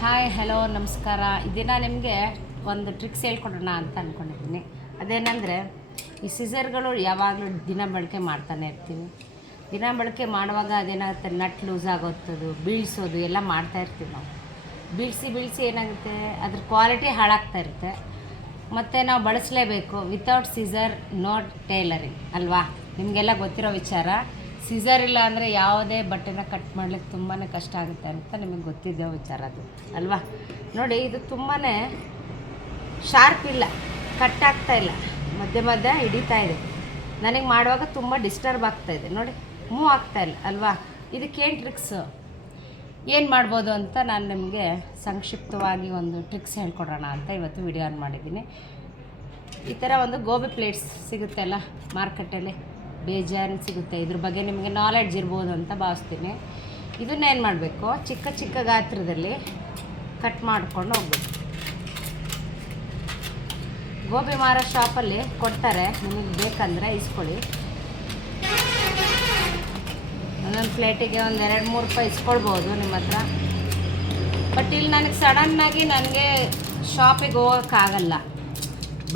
Hi hello ನಮಸ್ಕಾರ. ಇದನ್ನು ನಿಮಗೆ ಒಂದು ಟ್ರಿಕ್ಸ್ ಹೇಳ್ಕೊಡೋಣ ಅಂತ ಅಂದ್ಕೊಂಡಿದ್ದೀನಿ. ಅದೇನೆಂದರೆ, ಈ ಸಿಸರ್ಗಳು ಯಾವಾಗಲೂ ದಿನ ಬಳಕೆ ಮಾಡ್ತಾನೆ ಇರ್ತೀವಿ. ದಿನ ಬಳಕೆ ಮಾಡುವಾಗ ಅದೇನಾಗುತ್ತೆ, ನಟ್ ಲೂಸ್ ಆಗೋತ್ತದು, ಬೀಳಿಸೋದು ಎಲ್ಲ ಮಾಡ್ತಾಯಿರ್ತೀವಿ ನಾವು. ಬೀಳಿಸಿ ಏನಾಗುತ್ತೆ, ಅದ್ರ ಕ್ವಾಲಿಟಿ ಹಾಳಾಗ್ತಾ ಇರುತ್ತೆ. ಮತ್ತು ನಾವು ಬಳಸಲೇಬೇಕು. ವಿತೌಟ್ ಸಿಸರ್ ನೋ ಟೈಲರಿಂಗ್ ಅಲ್ವಾ? ನಿಮಗೆಲ್ಲ ಗೊತ್ತಿರೋ ವಿಚಾರ. ಸಿಸರ್ ಇಲ್ಲ ಅಂದರೆ ಯಾವುದೇ ಬಟ್ಟೆನ ಕಟ್ ಮಾಡ್ಲಿಕ್ಕೆ ತುಂಬಾ ಕಷ್ಟ ಆಗುತ್ತೆ ಅಂತ ನಿಮಗೆ ಗೊತ್ತಿದ್ದ ವಿಚಾರ ಅದು ಅಲ್ವಾ? ನೋಡಿ, ಇದು ತುಂಬಾ ಶಾರ್ಪ್ ಇಲ್ಲ, ಕಟ್ ಆಗ್ತಾ ಇಲ್ಲ, ಮಧ್ಯೆ ಹಿಡಿತಾ ಇದೆ. ನನಗೆ ಮಾಡುವಾಗ ತುಂಬ ಡಿಸ್ಟರ್ಬ್ ಆಗ್ತಾಯಿದೆ. ನೋಡಿ, ಮೂವ್ ಆಗ್ತಾಯಿಲ್ಲ ಅಲ್ವಾ? ಇದಕ್ಕೇನು ಟ್ರಿಕ್ಸು, ಏನು ಮಾಡ್ಬೋದು ಅಂತ ನಾನು ನಿಮಗೆ ಸಂಕ್ಷಿಪ್ತವಾಗಿ ಒಂದು ಟ್ರಿಕ್ಸ್ ಹೇಳ್ಕೊಡೋಣ ಅಂತ ಇವತ್ತು ವಿಡಿಯೋ ಆನ್ ಮಾಡಿದ್ದೀನಿ. ಈ ಥರ ಒಂದು ಗೋಬಿ ಪ್ಲೇಟ್ಸ್ ಸಿಗುತ್ತಲ್ಲ ಮಾರ್ಕೆಟಲ್ಲಿ, ಬೇಜಾನ್ ಸಿಗುತ್ತೆ. ಇದ್ರ ಬಗ್ಗೆ ನಿಮಗೆ ನಾಲೆಡ್ಜ್ ಇರ್ಬೋದು ಅಂತ ಭಾವಿಸ್ತೀನಿ. ಇದನ್ನೇನು ಮಾಡಬೇಕು, ಚಿಕ್ಕ ಗಾತ್ರದಲ್ಲಿ ಕಟ್ ಮಾಡ್ಕೊಂಡು ಹೋಗ್ಬೇಕು. ಗೋಬಿ ಮಾರೋ ಶಾಪಲ್ಲಿ ಕೊಡ್ತಾರೆ, ನಿಮಗೆ ಬೇಕಂದರೆ ಇಸ್ಕೊಳ್ಳಿ. ಒಂದೊಂದು ಪ್ಲೇಟಿಗೆ ಒಂದು 2-3 ರೂಪಾಯಿ ಇಸ್ಕೊಳ್ಬೋದು ನಿಮ್ಮ ಹತ್ರ. ಬಟ್ ಇಲ್ಲಿ ನನಗೆ ಸಡನ್ನಾಗಿ ನನಗೆ ಶಾಪಿಗೆ ಹೋಗೋಕ್ಕಾಗಲ್ಲ,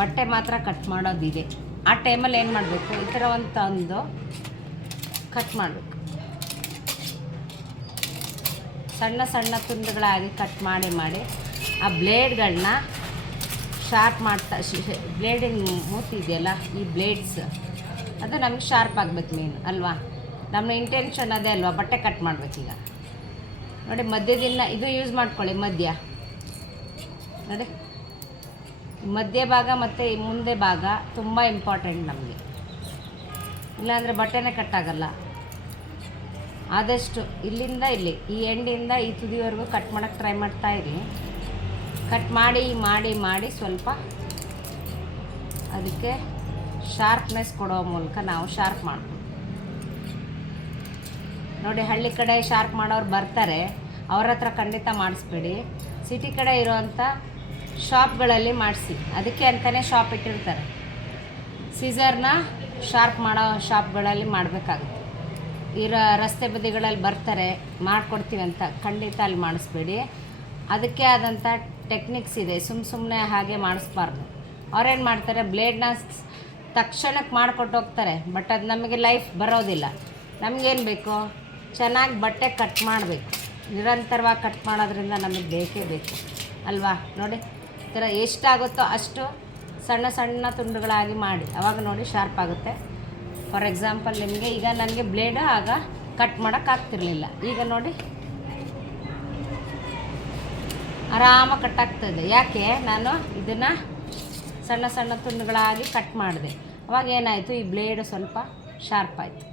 ಬಟ್ಟೆ ಮಾತ್ರ ಕಟ್ ಮಾಡೋದಿದೆ. ಆ ಟೈಮಲ್ಲಿ ಏನು ಮಾಡಬೇಕು, ಈ ಥರ ಒಂದು ತಂದು ಕಟ್ ಮಾಡಬೇಕು. ಸಣ್ಣ ತುಂಡುಗಳಾಗಿ ಕಟ್ ಮಾಡಿ ಆ ಬ್ಲೇಡ್ಗಳನ್ನ ಶಾರ್ಪ್ ಮಾಡ್ತಾ, ಬ್ಲೇಡಿನ ಮೂತಿದೆಯಲ್ಲ, ಈ ಬ್ಲೇಡ್ಸ್ ಅದು ನಮಗೆ ಶಾರ್ಪ್ ಆಗಬೇಕು ಮೇನ್ ಅಲ್ವಾ? ನಮ್ಮ ಇಂಟೆನ್ಷನ್ ಅದೇ ಅಲ್ವಾ, ಬಟ್ಟೆ ಕಟ್ ಮಾಡಬೇಕೀಗ. ನೋಡಿ, ಮಧ್ಯದಿಂದ ಇದು ಯೂಸ್ ಮಾಡ್ಕೊಳ್ಳಿ. ನೋಡಿ, ಮಧ್ಯ ಭಾಗ ಮತ್ತು ಈ ಮುಂದೆ ಭಾಗ ತುಂಬ ಇಂಪಾರ್ಟೆಂಟ್ ನಮಗೆ, ಇಲ್ಲಾಂದರೆ ಬಟ್ಟೆನೇ ಕಟ್ಟಾಗಲ್ಲ. ಆದಷ್ಟು ಇಲ್ಲಿಂದ ಇಲ್ಲಿ, ಈ ಎಂಡಿಂದ ಈ ತುದಿವರೆಗೂ ಕಟ್ ಮಾಡೋಕ್ಕೆ ಟ್ರೈ ಮಾಡ್ತಾಯಿರಿ. ಕಟ್ ಮಾಡಿ ಸ್ವಲ್ಪ ಅದಕ್ಕೆ ಶಾರ್ಪ್ನೆಸ್ ಕೊಡೋ ಮೂಲಕ ನಾವು ಶಾರ್ಪ್ ಮಾಡ್ಬೋದು. ನೋಡಿ, ಹಳ್ಳಿ ಕಡೆ ಶಾರ್ಪ್ ಮಾಡೋರು ಬರ್ತಾರೆ, ಅವ್ರ ಹತ್ರ ಖಂಡಿತ ಮಾಡಿಸ್ಬೇಡಿ. ಸಿಟಿ ಕಡೆ ಇರೋವಂಥ ಶಾಪ್ಗಳಲ್ಲಿ ಮಾಡಿಸಿ, ಅದಕ್ಕೆ ಅಂತಲೇ ಶಾಪ್ ಇಟ್ಟಿರ್ತಾರೆ. ಸಿಸರ್ನ ಶಾರ್ಪ್ ಮಾಡೋ ಶಾಪ್ಗಳಲ್ಲಿ ಮಾಡಬೇಕಾಗುತ್ತೆ. ರಸ್ತೆ ಬದಿಗಳಲ್ಲಿ ಬರ್ತಾರೆ, ಮಾಡಿಕೊಡ್ತೀವಿ ಅಂತ ಖಂಡಿತ ಅಲ್ಲಿ ಮಾಡಿಸ್ಬೇಡಿ. ಅದಕ್ಕೆ ಆದಂಥ ಟೆಕ್ನಿಕ್ಸ್ ಇದೆ, ಸುಮ್ಮನೆ ಹಾಗೆ ಮಾಡಿಸ್ಬಾರ್ದು. ಅವ್ರೇನು ಮಾಡ್ತಾರೆ, ಬ್ಲೇಡ್ನ ತಕ್ಷಣಕ್ಕೆ ಮಾಡಿಕೊಟ್ಟು ಹೋಗ್ತಾರೆ. ಬಟ್ ಅದು ನಮಗೆ ಲೈಫ್ ಬರೋದಿಲ್ಲ. ನಮಗೇನು ಬೇಕು, ಚೆನ್ನಾಗಿ ಬಟ್ಟೆ ಕಟ್ ಮಾಡಬೇಕು. ನಿರಂತರವಾಗಿ ಕಟ್ ಮಾಡೋದ್ರಿಂದ ನಮಗೆ ಬೇಕೇ ಬೇಕು ಅಲ್ವಾ? ನೋಡಿ, ಈ ಥರ ಎಷ್ಟಾಗುತ್ತೋ ಅಷ್ಟು ಸಣ್ಣ ತುಂಡುಗಳಾಗಿ ಮಾಡಿ, ಆವಾಗ ನೋಡಿ ಶಾರ್ಪ್ ಆಗುತ್ತೆ. ಫಾರ್ ಎಕ್ಸಾಂಪಲ್ ನಿಮಗೆ ಈಗ ನನಗೆ ಬ್ಲೇಡ್ ಆಗ ಕಟ್ ಮಾಡೋಕ್ಕಾಗ್ತಿರ್ಲಿಲ್ಲ, ಈಗ ನೋಡಿ ಆರಾಮಾಗಿ ಕಟ್ಟಾಗ್ತದೆ. ಯಾಕೆ, ನಾನು ಇದನ್ನು ಸಣ್ಣ ತುಂಡುಗಳಾಗಿ ಕಟ್ ಮಾಡಿದೆ. ಅವಾಗ ಏನಾಯಿತು, ಈ ಬ್ಲೇಡು ಸ್ವಲ್ಪ ಶಾರ್ಪ್ ಆಯಿತು.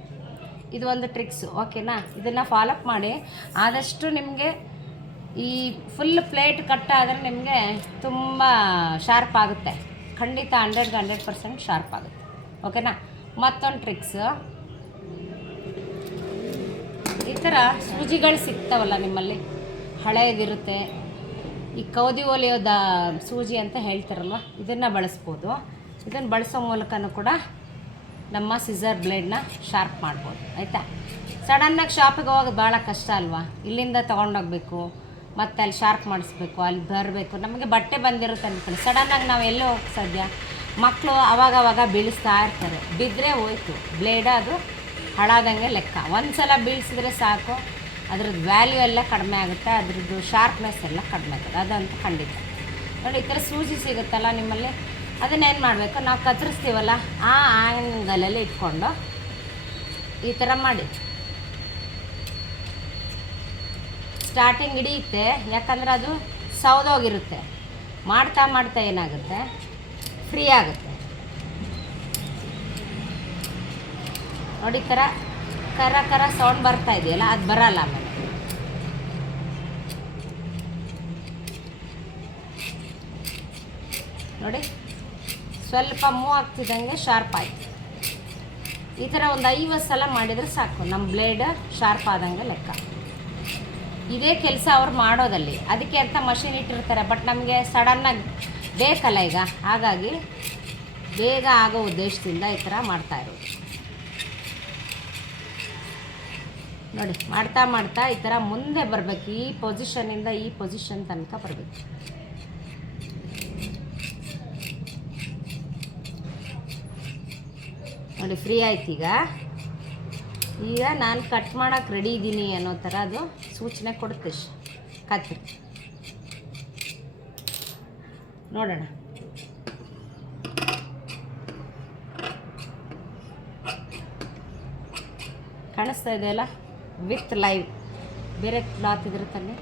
ಇದು ಒಂದು ಟ್ರಿಕ್ಸು, ಓಕೆನಾ? ಇದನ್ನು ಫಾಲೋಅಪ್ ಮಾಡಿ. ಆದಷ್ಟು ನಿಮಗೆ ಈ ಫುಲ್ ಪ್ಲೇಟ್ ಕಟ್ಟಾದರೆ ನಿಮಗೆ ತುಂಬ ಶಾರ್ಪ್ ಆಗುತ್ತೆ, ಖಂಡಿತ 100% ಶಾರ್ಪ್ ಆಗುತ್ತೆ, ಓಕೆನಾ? ಮತ್ತೊಂದು ಟ್ರಿಕ್ಸು, ಈ ಥರ ಸೂಜಿಗಳು ಸಿಗ್ತಾವಲ್ಲ ನಿಮ್ಮಲ್ಲಿ, ಹಳೆಯದಿರುತ್ತೆ, ಈ ಕೌದಿ ಒಲೆಯೋದ ಸೂಜಿ ಅಂತ ಹೇಳ್ತಾರಲ್ವ, ಇದನ್ನು ಬಳಸ್ಬೋದು. ಇದನ್ನು ಬಳಸೋ ಮೂಲಕನೂ ಕೂಡ ನಮ್ಮ ಸಿಸರ್ ಬ್ಲೇಡ್ನ ಶಾರ್ಪ್ ಮಾಡ್ಬೋದು, ಆಯಿತಾ? ಸಡನ್ನಾಗಿ ಶಾಪಿಗೆ ಹೋಗೋದು ಭಾಳ ಕಷ್ಟ ಅಲ್ವಾ? ಇಲ್ಲಿಂದ ತೊಗೊಂಡೋಗ್ಬೇಕು, ಮತ್ತು ಅಲ್ಲಿ ಶಾರ್ಪ್ ಮಾಡಿಸ್ಬೇಕು, ಅಲ್ಲಿ ಬರಬೇಕು. ನಮಗೆ ಬಟ್ಟೆ ಬಂದಿರುತ್ತೆ ಅಂದ್ಕೊಂಡು ಸಡನ್ನಾಗಿ ನಾವು ಎಲ್ಲೋ ಹೋಗಿ ಸಾಧ್ಯ? ಮಕ್ಕಳು ಅವಾಗವಾಗ ಬೀಳಿಸ್ತಾ ಇರ್ತಾರೆ, ಬಿದ್ದರೆ ಹೋಯ್ತು ಬ್ಲೇಡ, ಅದು ಹಾಳಾದಂಗೆ ಲೆಕ್ಕ. ಒಂದು ಸಲ ಬೀಳಿಸಿದ್ರೆ ಸಾಕು, ಅದ್ರದ್ದು ವ್ಯಾಲ್ಯೂ ಎಲ್ಲ ಕಡಿಮೆ ಆಗುತ್ತೆ, ಅದ್ರದ್ದು ಶಾರ್ಪ್ನೆಸ್ ಎಲ್ಲ ಕಡಿಮೆ ಆಗುತ್ತೆ, ಅದಂತೂ ಖಂಡಿತ. ನೋಡಿ, ಈ ಥರ ಸೂಜಿ ಸಿಗುತ್ತಲ್ಲ ನಿಮ್ಮಲ್ಲಿ, ಅದನ್ನೇನು ಮಾಡಬೇಕು, ನಾವು ಕತ್ತರಿಸ್ತೀವಲ್ಲ ಆ ಆ್ಯಂಗಲಲ್ಲಿ ಇಟ್ಕೊಂಡು ಈ ಥರ ಮಾಡಿ. ಸ್ಟಾರ್ಟಿಂಗ್ ಹಿಡಿಯುತ್ತೆ, ಯಾಕಂದರೆ ಅದು ಸೌದೋಗಿರುತ್ತೆ. ಮಾಡ್ತಾ ಏನಾಗುತ್ತೆ, ಫ್ರೀ ಆಗುತ್ತೆ. ನೋಡಿ, ಈ ಥರ ಕರ ಸೌಂಡ್ ಬರ್ತಾ ಇದೆಯಲ್ಲ, ಅದು ಬರಲ್ಲ ಆಮೇಲೆ. ನೋಡಿ, ಸ್ವಲ್ಪ ಮೂವ್ ಆಗ್ತಿದ್ದಂಗೆ ಶಾರ್ಪ್ ಆಯಿತು. ಈ ಥರ ಒಂದು 50 ಸಲ ಮಾಡಿದರೆ ಸಾಕು, ನಮ್ಮ ಬ್ಲೇಡ್ ಶಾರ್ಪ್ ಆದಂಗೆ ಲೆಕ್ಕ. ಇದೇ ಕೆಲಸ ಅವ್ರು ಮಾಡೋದಲ್ಲಿ, ಅದಕ್ಕೆ ಅಂತ ಮಷಿನ್ ಇಟ್ಟಿರ್ತಾರೆ. ಬಟ್ ನಮಗೆ ಸಡನ್ನಾಗಿ ಬೇಕಲ್ಲ ಈಗ, ಹಾಗಾಗಿ ಬೇಗ ಆಗೋ ಉದ್ದೇಶದಿಂದ ಈ ಥರ ಮಾಡ್ತಾಯಿರೋದು. ನೋಡಿ ಮಾಡ್ತಾ ಮಾಡ್ತಾ ಈ ಥರ ಮುಂದೆ ಬರಬೇಕು, ಈ ಪೊಸಿಷನಿಂದ ಈ ಪೊಸಿಷನ್ ತನಕ ಬರಬೇಕು. ನೋಡಿ ಫ್ರೀ ಆಯ್ತು. ಈಗ ನಾನು ಕಟ್ ಮಾಡೋಕ್ಕೆ ರೆಡಿ ಇದ್ದೀನಿ ಅನ್ನೋ ಥರ ಅದು ಸೂಚನೆ ಕೊಡುತ್ತೆ ಕತ್ರಿ. ನೋಡೋಣ. ಕಾಣಿಸ್ತಾ ಇದೆಯಲ್ಲ, ವಿತ್ ಲೈವ್. ಬೇರೆ ಕ್ಲಾತ್ ಇದ್ರೆ ತಾನೆ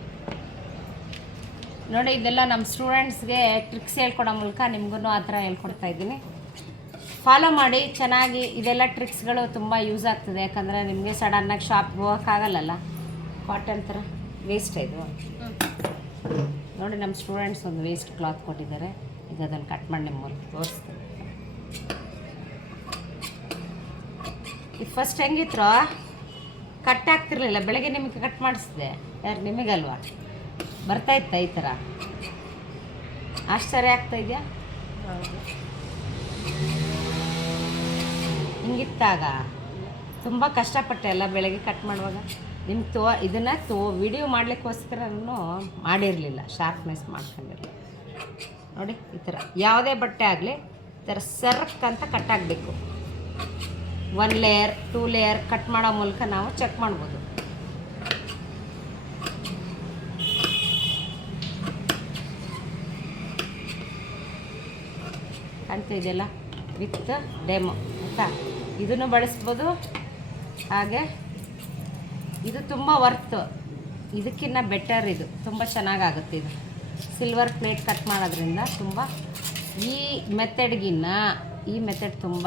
ನೋಡಿ. ಇದೆಲ್ಲ ನಮ್ಮ ಸ್ಟೂಡೆಂಟ್ಸ್ಗೆ ಟ್ರಿಕ್ಸ್ ಹೇಳ್ಕೊಡೋ ಮೂಲಕ ನಿಮಗೂ ಆ ಥರ ಹೇಳ್ಕೊಡ್ತಾ ಇದ್ದೀನಿ. ಫಾಲೋ ಮಾಡಿ ಚೆನ್ನಾಗಿ. ಇದೆಲ್ಲ ಟ್ರಿಕ್ಸ್ಗಳು ತುಂಬ ಯೂಸ್ ಆಗ್ತದೆ, ಯಾಕಂದರೆ ನಿಮಗೆ ಸಡನ್ನಾಗಿ ಶಾಪ್ಗೆ ಹೋಗೋಕ್ಕಾಗಲ್ಲಲ್ಲ. ಕಾಟನ್ ಥರ ವೇಸ್ಟ್ ಇದು ನೋಡಿ. ನಮ್ಮ ಸ್ಟೂಡೆಂಟ್ಸ್ ಒಂದು ವೇಸ್ಟ್ ಕ್ಲಾತ್ ಕೊಟ್ಟಿದ್ದಾರೆ. ಈಗ ಅದನ್ನು ಕಟ್ ಮಾಡಿ ನಿಮ್ಮ ತೋರಿಸ್ತೀನಿ. ಇದು ಫಸ್ಟ್ ಹೆಂಗಿತ್ತು, ಕಟ್ ಆಗ್ತಿರ್ಲಿಲ್ಲ. ಬೆಳಗ್ಗೆ ನಿಮಗೆ ಕಟ್ ಮಾಡಿಸಿದೆ, ಯಾರು ನಿಮಗಲ್ವಾ, ಬರ್ತಾಯಿತ್ತ ಈ ಥರ. ಆಶ್ಚರ್ಯ ಆಗ್ತಾಯಿದೆಯಾ? ಹಿಂಗಿತ್ತಾಗ ತುಂಬ ಕಷ್ಟಪಟ್ಟೆ ಅಲ್ಲ ಬೆಳಗ್ಗೆ ಕಟ್ ಮಾಡುವಾಗ. ನಿಮ್ಗೆ ಇದನ್ನು ವಿಡಿಯೋ ಮಾಡಲಿಕ್ಕೋಸ್ಕರ ಮಾಡಿರಲಿಲ್ಲ, ಶಾರ್ಪ್ನೆಸ್ ಮಾಡ್ಕೊಂಡಿರಲಿಲ್ಲ. ನೋಡಿ ಈ ಥರ ಯಾವುದೇ ಬಟ್ಟೆ ಆಗಲಿ ಈ ಥರ ಸರ್ಕಂತ ಕಟ್ ಆಗಬೇಕು. 1 ಲೇಯರ್ 2 ಲೇಯರ್ ಕಟ್ ಮಾಡೋ ಮೂಲಕ ನಾವು ಚೆಕ್ ಮಾಡ್ಬೋದು. ಅಂತ ಇದೆಯಲ್ಲ ವಿತ್ ಡೆಮೋ ಆಯಿತಾ. ಇದನ್ನು ಬಳಸ್ಬೋದು. ಹಾಗೆ ಇದು ತುಂಬ ವರ್ತ್, ಇದಕ್ಕಿಂತ ಬೆಟರ್. ಇದು ತುಂಬ ಚೆನ್ನಾಗಾಗುತ್ತೆ. ಇದು ಸಿಲ್ವರ್ ಪ್ಲೇಟ್ ಕಟ್ ಮಾಡೋದ್ರಿಂದ ತುಂಬ ಈ ಮೆಥಡ್ ತುಂಬ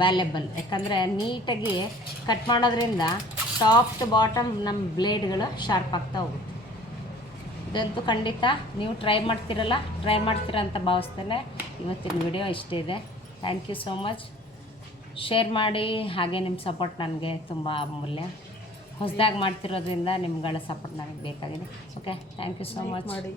ವ್ಯಾಲ್ಯಬಲ್. ಯಾಕಂದರೆ ನೀಟಾಗಿ ಕಟ್ ಮಾಡೋದ್ರಿಂದ ಟಾಪ್ ಟು ಬಾಟಮ್ ನಮ್ಮ ಬ್ಲೇಡ್ಗಳು ಶಾರ್ಪ್ ಆಗ್ತಾ ಹೋಗುತ್ತೆ. ಇದಂತೂ ಖಂಡಿತ ನೀವು ಟ್ರೈ ಮಾಡ್ತೀರ ಅಂತ ಭಾವಿಸ್ತೇನೆ. ಇವತ್ತಿನ ವಿಡಿಯೋ ಇಷ್ಟೇ ಇದೆ. Thank you so much. Share ಮಾಡಿ. ಹಾಗೆ ನಿಮ್ಮ ಸಪೋರ್ಟ್ ನನಗೆ ತುಂಬ ಅಮೂಲ್ಯ. ಹೊಸದಾಗಿ ಮಾಡ್ತಿರೋದ್ರಿಂದ ನಿಮ್ಗಳ ಸಪೋರ್ಟ್ ನನಗೆ ಬೇಕಾಗಿದೆ. Okay, thank you so much. ಮಾಡಿ